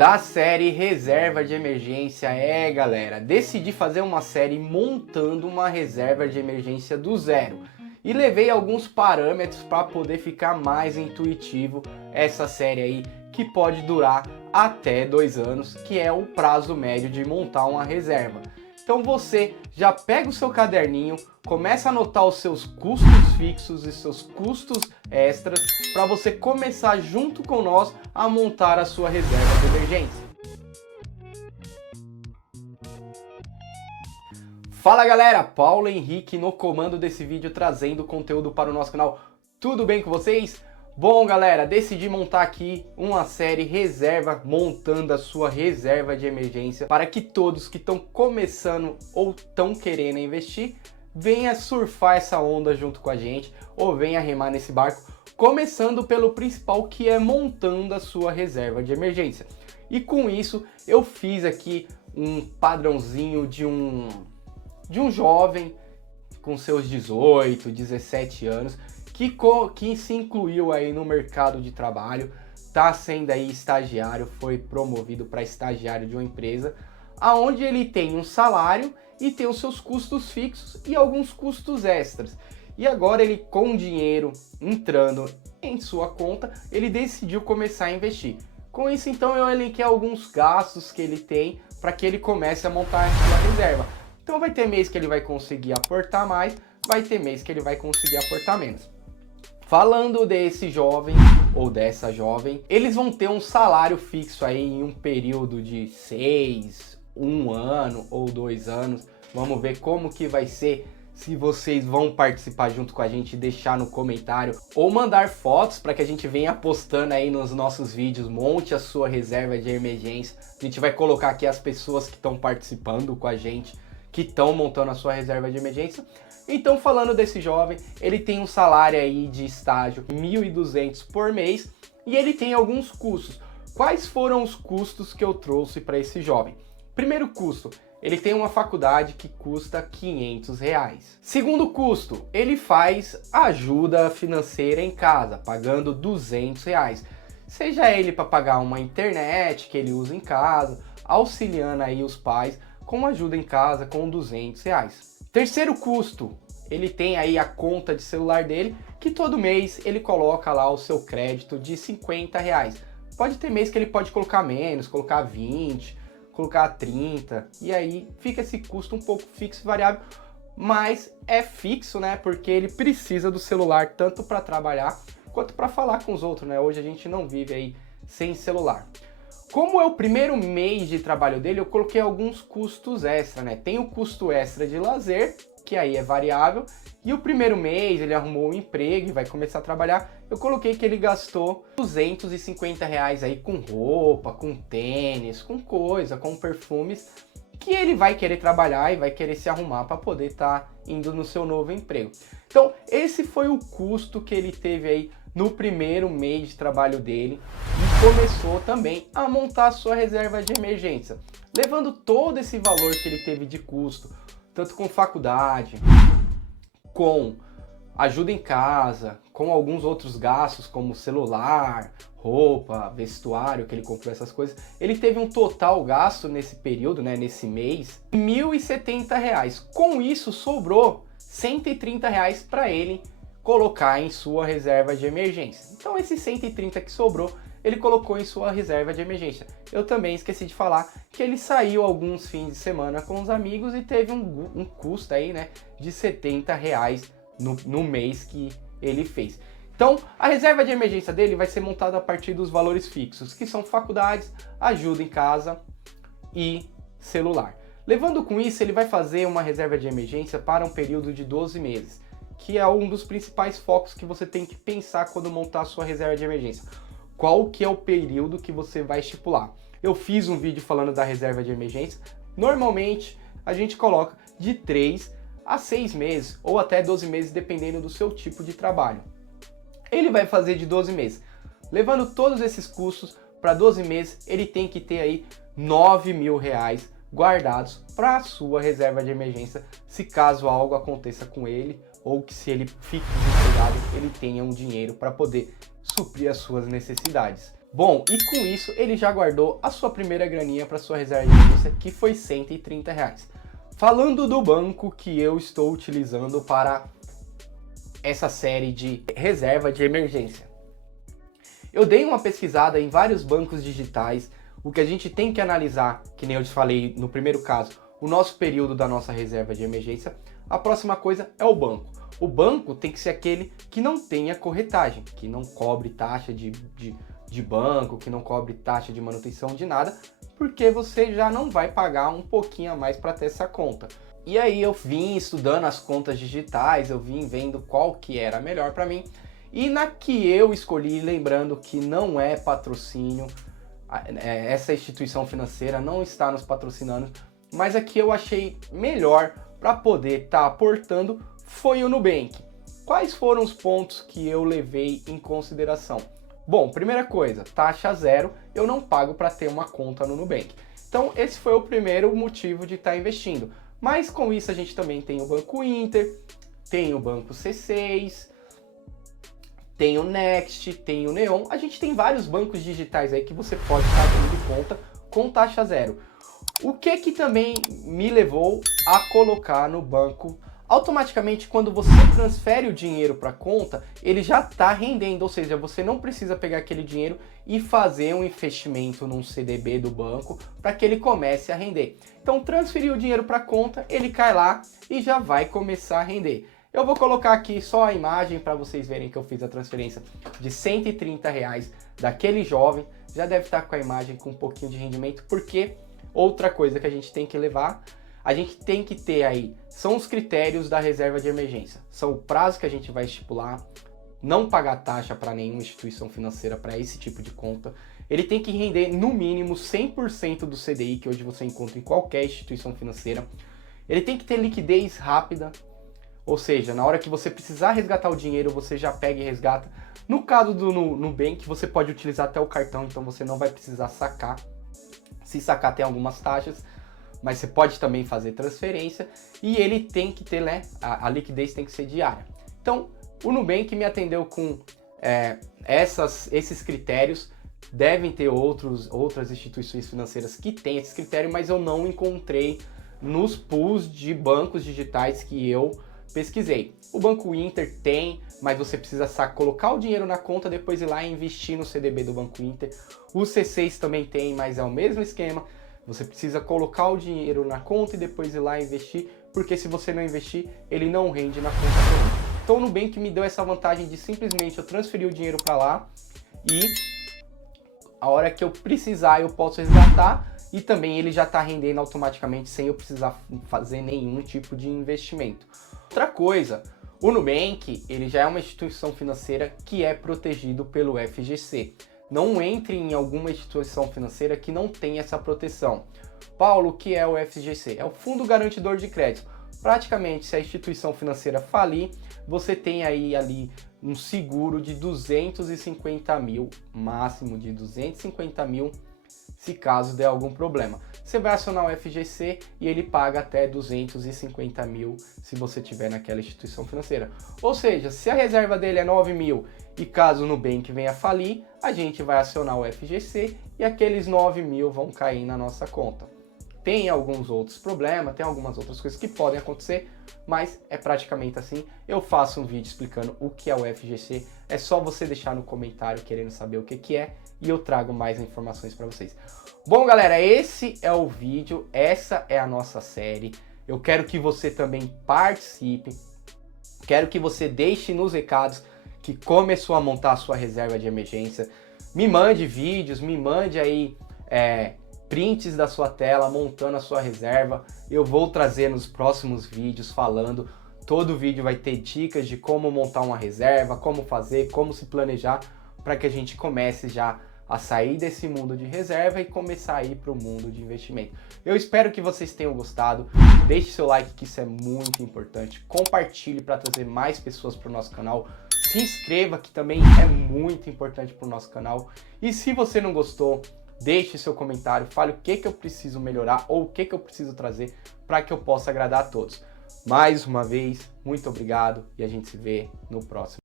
da série Reserva de Emergência. Galera, decidi fazer uma série montando uma reserva de emergência do zero e levei alguns parâmetros para poder ficar mais intuitivo essa série aí, que pode durar até 2 anos, que é o prazo médio de montar uma reserva. Então você já pega o seu caderninho, começa a anotar os seus custos fixos e seus custos extras para você começar junto com nós a montar a sua reserva de emergência. Fala galera, Paulo Henrique no comando desse vídeo trazendo conteúdo para o nosso canal. Tudo bem com vocês? Bom galera, decidi montar aqui uma série reserva, montando a sua reserva de emergência para que todos que estão começando ou estão querendo investir venha surfar essa onda junto com a gente ou venha remar nesse barco, começando pelo principal, que é montando a sua reserva de emergência. E com isso eu fiz aqui um padrãozinho de um jovem com seus 18, 17 anos, que se incluiu aí no mercado de trabalho, está sendo aí estagiário, foi promovido para estagiário de uma empresa, aonde ele tem um salário e tem os seus custos fixos e alguns custos extras. E agora ele, com dinheiro entrando em sua conta, ele decidiu começar a investir. Com isso então eu elenquei alguns gastos que ele tem para que ele comece a montar a sua reserva. Então vai ter mês que ele vai conseguir aportar mais, vai ter mês que ele vai conseguir aportar menos. Falando desse jovem ou dessa jovem, eles vão ter um salário fixo aí em um período de 6, 1 ano ou 2 anos. Vamos ver como que vai ser, se vocês vão participar junto com a gente, deixar no comentário ou mandar fotos para que a gente venha postando aí nos nossos vídeos. Monte a sua reserva de emergência. A gente vai colocar aqui as pessoas que estão participando com a gente, que estão montando a sua reserva de emergência. Então, falando desse jovem, ele tem um salário aí de estágio R$ 1.200 por mês e ele tem alguns custos. Quais foram os custos que eu trouxe para esse jovem? Primeiro custo, ele tem uma faculdade que custa R$ 500. Segundo custo, ele faz ajuda financeira em casa, pagando R$ 200. Seja ele para pagar uma internet que ele usa em casa, auxiliando aí os pais com ajuda em casa com R$ 200. Terceiro custo, ele tem aí a conta de celular dele, que todo mês ele coloca lá o seu crédito de R$ 50. Pode ter mês que ele pode colocar menos, colocar 20, colocar 30, e aí fica esse custo um pouco fixo e variável, mas é fixo, né? Porque ele precisa do celular tanto para trabalhar quanto para falar com os outros, né? Hoje a gente não vive aí sem celular. Como é o primeiro mês de trabalho dele, eu coloquei alguns custos extra, né? Tem o custo extra de lazer, que aí é variável, e o primeiro mês ele arrumou um emprego e vai começar a trabalhar. Eu coloquei que ele gastou R$ 250 aí com roupa, com tênis, com coisa, com perfumes, que ele vai querer trabalhar e vai querer se arrumar para poder estar indo no seu novo emprego. Então, esse foi o custo que ele teve aí no primeiro mês de trabalho dele e começou também a montar a sua reserva de emergência, levando todo esse valor que ele teve de custo, tanto com faculdade, com ajuda em casa, com alguns outros gastos como celular, roupa, vestuário, que ele comprou essas coisas. Ele teve um total gasto nesse período, né, nesse mês, R$ 1.070. Com isso sobrou R$ 130 para ele colocar em sua reserva de emergência. Então esses 130 que sobrou, ele colocou em sua reserva de emergência. Eu também esqueci de falar que ele saiu alguns fins de semana com os amigos e teve um custo aí, né, de R$ 70 no mês que ele fez. Então a reserva de emergência dele vai ser montada a partir dos valores fixos, que são faculdades, ajuda em casa e celular. Levando com isso, ele vai fazer uma reserva de emergência para um período de 12 meses. Que é um dos principais focos que você tem que pensar quando montar a sua reserva de emergência. Qual que é o período que você vai estipular? Eu fiz um vídeo falando da reserva de emergência. Normalmente, a gente coloca de 3 a 6 meses ou até 12 meses, dependendo do seu tipo de trabalho. Ele vai fazer de 12 meses. Levando todos esses custos para 12 meses, ele tem que ter aí R$ 9.000 guardados para a sua reserva de emergência, se caso algo aconteça com ele ou que se ele fique desempregado, ele tenha um dinheiro para poder suprir as suas necessidades. Bom, e com isso ele já guardou a sua primeira graninha para sua reserva de emergência, que foi R$130. Falando do banco que eu estou utilizando para essa série de reserva de emergência. Eu dei uma pesquisada em vários bancos digitais. O que a gente tem que analisar, que nem eu te falei no primeiro caso, o nosso período da nossa reserva de emergência. A próxima coisa é o banco. O banco tem que ser aquele que não tenha corretagem, que não cobre taxa de banco, que não cobre taxa de manutenção de nada, porque você já não vai pagar um pouquinho a mais para ter essa conta. E aí eu vim estudando as contas digitais, eu vim vendo qual que era melhor para mim, e na que eu escolhi, lembrando que não é patrocínio, essa instituição financeira não está nos patrocinando, mas a que eu achei melhor para poder estar aportando foi o Nubank. Quais foram os pontos que eu levei em consideração? Bom, primeira coisa, taxa zero, eu não pago para ter uma conta no Nubank. Então esse foi o primeiro motivo de estar investindo. Mas com isso a gente também tem o Banco Inter, tem o Banco C6, tem o Next, tem o Neon. A gente tem vários bancos digitais aí que você pode estar abrindo conta com taxa zero. O que também me levou a colocar no banco? Automaticamente, quando você transfere o dinheiro para a conta, ele já está rendendo, ou seja, você não precisa pegar aquele dinheiro e fazer um investimento num CDB do banco para que ele comece a render. Então, transferir o dinheiro para a conta, ele cai lá e já vai começar a render. Eu vou colocar aqui só a imagem para vocês verem que eu fiz a transferência de R$130 daquele jovem. Já deve estar com a imagem com um pouquinho de rendimento, porque outra coisa que a gente tem que levar, a gente tem que ter aí, são os critérios da reserva de emergência. São o prazo que a gente vai estipular, não pagar taxa para nenhuma instituição financeira para esse tipo de conta. Ele tem que render no mínimo 100% do CDI, que hoje você encontra em qualquer instituição financeira. Ele tem que ter liquidez rápida, ou seja, na hora que você precisar resgatar o dinheiro, você já pega e resgata. No caso do Nubank, você pode utilizar até o cartão, então você não vai precisar sacar. Se sacar tem algumas taxas, mas você pode também fazer transferência, e ele tem que ter, né, a liquidez tem que ser diária. Então, o Nubank me atendeu com esses critérios. Devem ter outras instituições financeiras que têm esse critério, mas eu não encontrei nos pools de bancos digitais que eu pesquisei. O Banco Inter tem, mas você precisa colocar o dinheiro na conta, depois ir lá e investir no CDB do Banco Inter. O C6 também tem, mas é o mesmo esquema. Você precisa colocar o dinheiro na conta e depois ir lá e investir, porque se você não investir, ele não rende na conta também. Então o Nubank me deu essa vantagem de simplesmente eu transferir o dinheiro para lá e a hora que eu precisar eu posso resgatar, e também ele já está rendendo automaticamente sem eu precisar fazer nenhum tipo de investimento. Outra coisa, o Nubank ele já é uma instituição financeira que é protegido pelo FGC. Não entre em alguma instituição financeira que não tenha essa proteção. Paulo, o que é o FGC? É o Fundo Garantidor de Crédito. Praticamente, se a instituição financeira falir, você tem aí ali um seguro de 250 mil, máximo de 250 mil, se caso der algum problema. Você vai acionar o FGC e ele paga até 250 mil se você tiver naquela instituição financeira. Ou seja, se a reserva dele é 9 mil e caso o Nubank venha falir, a gente vai acionar o FGC e aqueles 9 mil vão cair na nossa conta. Tem alguns outros problemas, tem algumas outras coisas que podem acontecer, mas é praticamente assim. Eu faço um vídeo explicando o que é o FGC, é só você deixar no comentário querendo saber o que é e eu trago mais informações para vocês. Bom, galera, esse é o vídeo, essa é a nossa série. Eu quero que você também participe, quero que você deixe nos recados que começou a montar a sua reserva de emergência. Me mande vídeos, me mande aí prints da sua tela montando a sua reserva. Eu vou trazer nos próximos vídeos falando. Todo vídeo vai ter dicas de como montar uma reserva, como fazer, como se planejar, para que a gente comece já a sair desse mundo de reserva e começar a ir para o mundo de investimento. Eu espero que vocês tenham gostado. Deixe seu like, que isso é muito importante. Compartilhe para trazer mais pessoas para o nosso canal. Se inscreva, que também é muito importante para o nosso canal. E se você não gostou, deixe seu comentário, fale o que eu preciso melhorar ou o que eu preciso trazer para que eu possa agradar a todos. Mais uma vez, muito obrigado e a gente se vê no próximo.